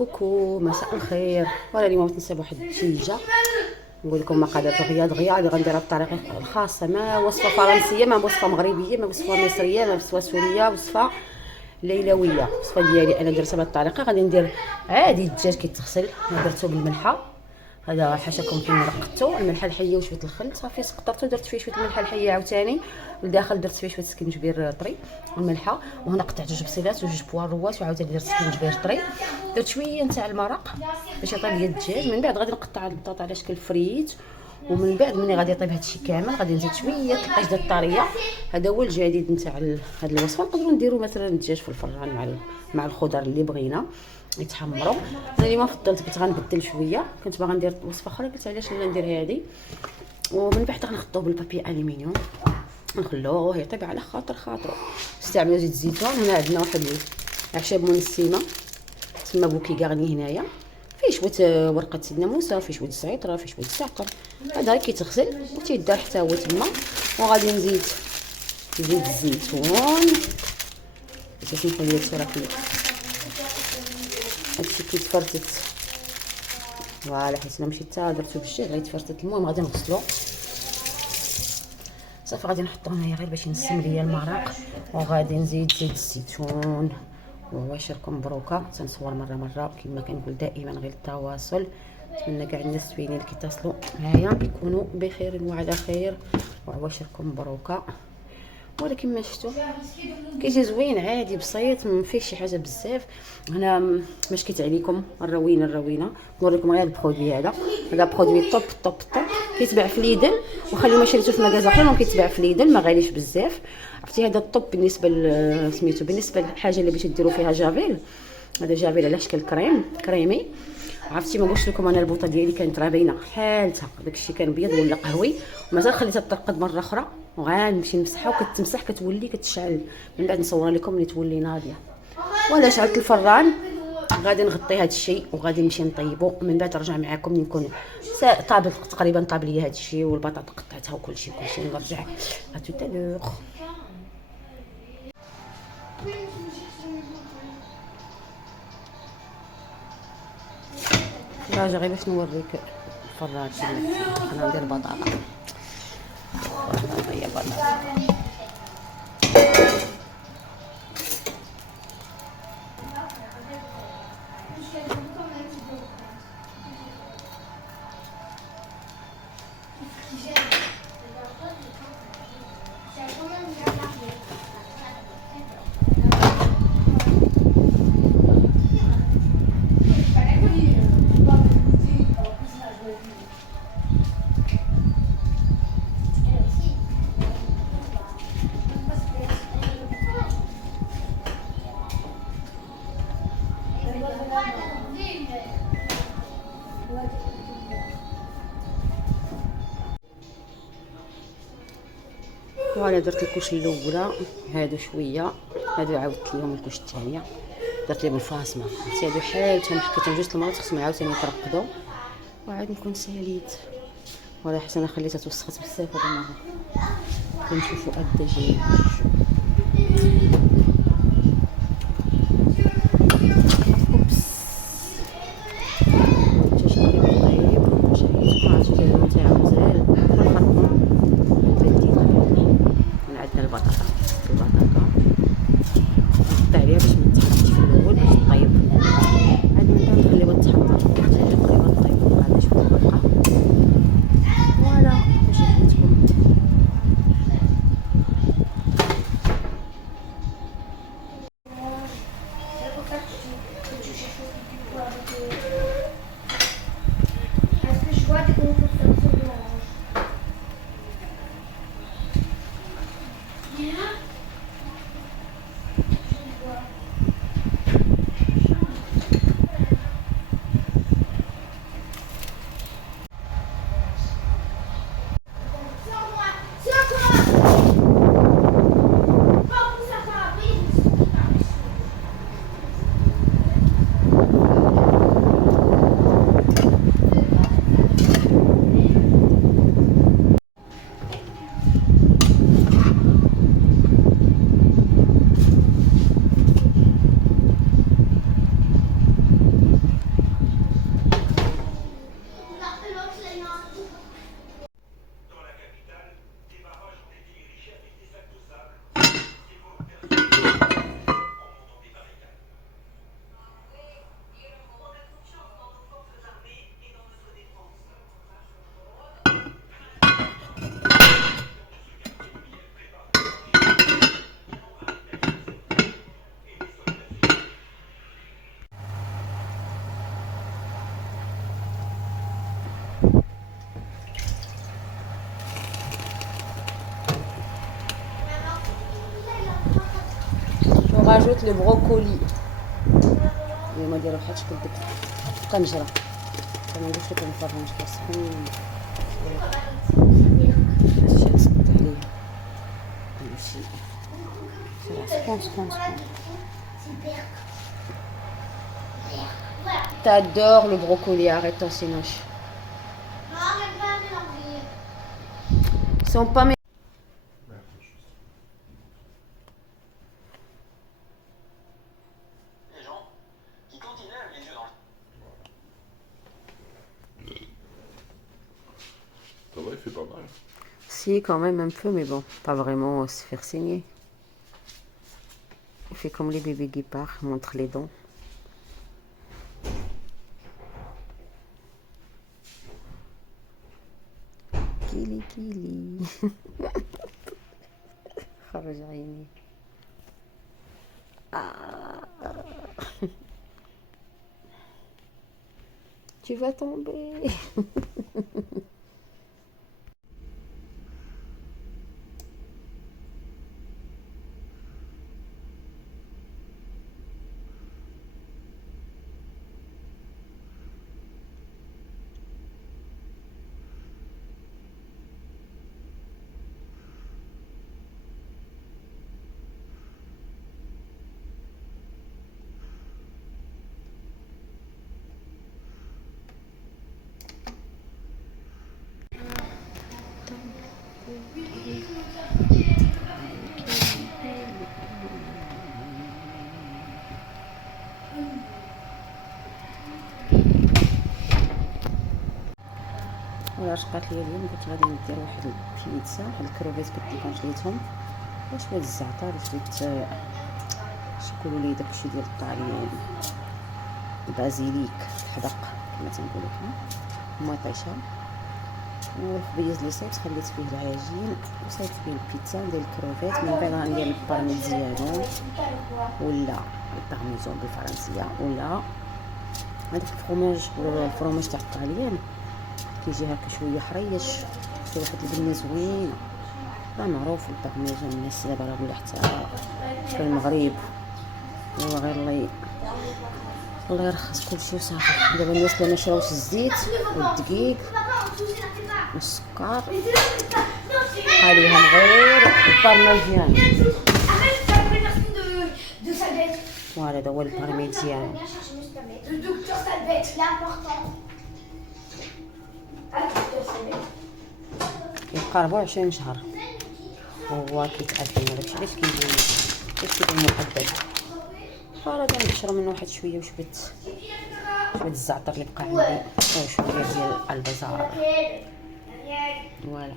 كوكو، مساء الخير. وانا اليوم تنسى بواحد الدجاجه، نقول لكم مقادير دغيا اللي غنديرها بالطريقه الخاصه، ما وصفه فرنسيه، ما وصفه مغربيه، ما وصفه مصريه، ما وصفه سوريه، وصفه ليلويه. وصفه ديالي انا درتها بهذه الطريقه. غادي ندير عادي الدجاج كيتغسل، انا درتو بالملحه، هذا حاشاكم كي رقدتو الملحه الحيه وشويه الخل صافي سقطرتو، درت فيه شويه الملحه الحيه عاوتاني لداخل، درت فيه شويه سكينجبير طري والملحه، وهنا قطعت جوج بصيلات وجوج بواروات وعاوتاني درت سكينجبير طري، درت شويه نتاع المرق باش يطيب لي الدجاج. من بعد غادي نقطع البطاطا على شكل فريت، ومن بعد ملي غادي يطيب هادشي كامل غادي نزيد شويه القشده الطريه. هذا هو الجديد نتاع هاد الوصفه. نقدروا نديروا مثلا الدجاج في الفران مع الخضر اللي بغينا يتحمروا. انا اليوم فضلت قلت غنبدل شويه، كنت باغا ندير وصفه اخرى قلت علاش لا ندير هذه. ومن بعد غنخطوه بالبابي الومنيوم نخلوه يطيب على خاطرو. استعملوا زيت الزيتون. هنا عندنا واحد اعشاب منسمه تسمى بوكي غارني، هنايا فيه شويه ورقه سيدنا موسى، فيه شويه الزعتره، فيه شويه الزعتر. هذا كيتغسل وتيدار حتى هو تما. وغادي نزيد زيت الزيتون، باش نخلي لي الصوره كي هادشي كيتفرتت. فوالا حيت انا مشيت حتى درتو بالجهد غيتفرتت. المهم غادي نغسلو صافي، غادي نحطو هنايا غير باش ينسم ليا المرق. وغادي نزيد زيت الزيتون. وباشركم مبروكه، تنصور مره كما كنقول دائما غير التواصل. نتمنى كاع الناس الزوينين اللي كيتصلوا معايا يكونوا بخير وعلى خير، وعواشركم مبروكه. ولكن ما شفتوا كيجي زوين عادي بسيط، ما فيه شي حاجه بزاف. هنا ما شكيت عليكم الروينه نوريكم غير البرودوي. هذا برودوي توب كيتباع في ليدل، وخلي ما شريتو في مكازا اخرين كيتباع في ليدل، ما غاليش بزاف. عرفتي هذا الطوب بالنسبه سميتو بالنسبه للحاجه اللي بغيتو ديروا فيها جافيل. هذا جافيل على شكل كريمي. عرفتي ما قلت لكم انا البوطه ديالي كانت راه باينه حالتها، داكشي كان بيض ولا قهوي، ومازال خليتها ترقد مره اخرى. وغنمشي نمسحها وكتمسح كتولي كتشعل. من بعد نصور لكم ملي تولي ناضيه. وانا شعلت الفران غادي نغطي هذا الشيء وغادي نمشي نطيبو. من بعد نرجع معكم ملي نكون طاب تقريبا طاب ليا هذا الشيء والبطاطا قطعتها وكلشي نرجع اتوتالوغ. راجع غير باش نوريك الفران شنو انا ندير بطاطا. هي بطاطا وانا درت الكوش الاولى، هادو شويه، هادو عاودت ليهم الكوش الثانيه، درت لهم الفاصمه. هادو حالتهم حكيتهم جوج المرات خصهم عاوتاني يترقدوا وعاد نكون ساليت. ولا حسن خليتها توسخت بزاف هاد المره. كنشوفوا الدجاج rajoute le brocoli. اليوم نديرو بحال شكل ديك الطنجره كما قلت لكم الفران كيسخن باش نسقط عليه كلشي سخون سخون سخون. T'adores le brocoli, arrête ton cinoche. Ils sont pas. Ça va, il fait pas mal. Si, quand même un peu, mais bon, pas vraiment se faire saigner. Il fait comme les bébés guépards, montre les dents. Kili kili. خرج عيني. Tu vas tomber. ولا اش بقات ليا اليوم كنت غادي ندير واحد البيتزا، هاد الكروفيت كنت كنشريتهم وشويه الزعتر وشويه شكون لي داكشي ديال الطاليان البازيليك الحدق كما تنقولوا حنا مطيشه والخبيز اللي صيفط خليت فيه العجين وصيفط فيه البيتزا ندير الكروفيت من بعد غندير البارميزيانو ولا البارميزون بالفرنسيه ولا هذاك الفرماج تاع الطاليان كيجي هكا شويه حريش فيه واحد البنه زوينه راه معروف البارميزان الناس دابا راه ولا حتى في المغرب هو غير الله يرخص كلشي وصافي. دابا الناس اللي ما شراوش الزيت والدقيق والسكر عليهم غير البارميزيان. فوالا هذا هو البارميزيان. يبقى 24 شهر وهو كيتعفن، داكشي علاش كيجي محدد. فراه غنشرب منه واحد شويه وشويه الزعتر اللي بقى عندي وشويه ديال البزار. فوالا.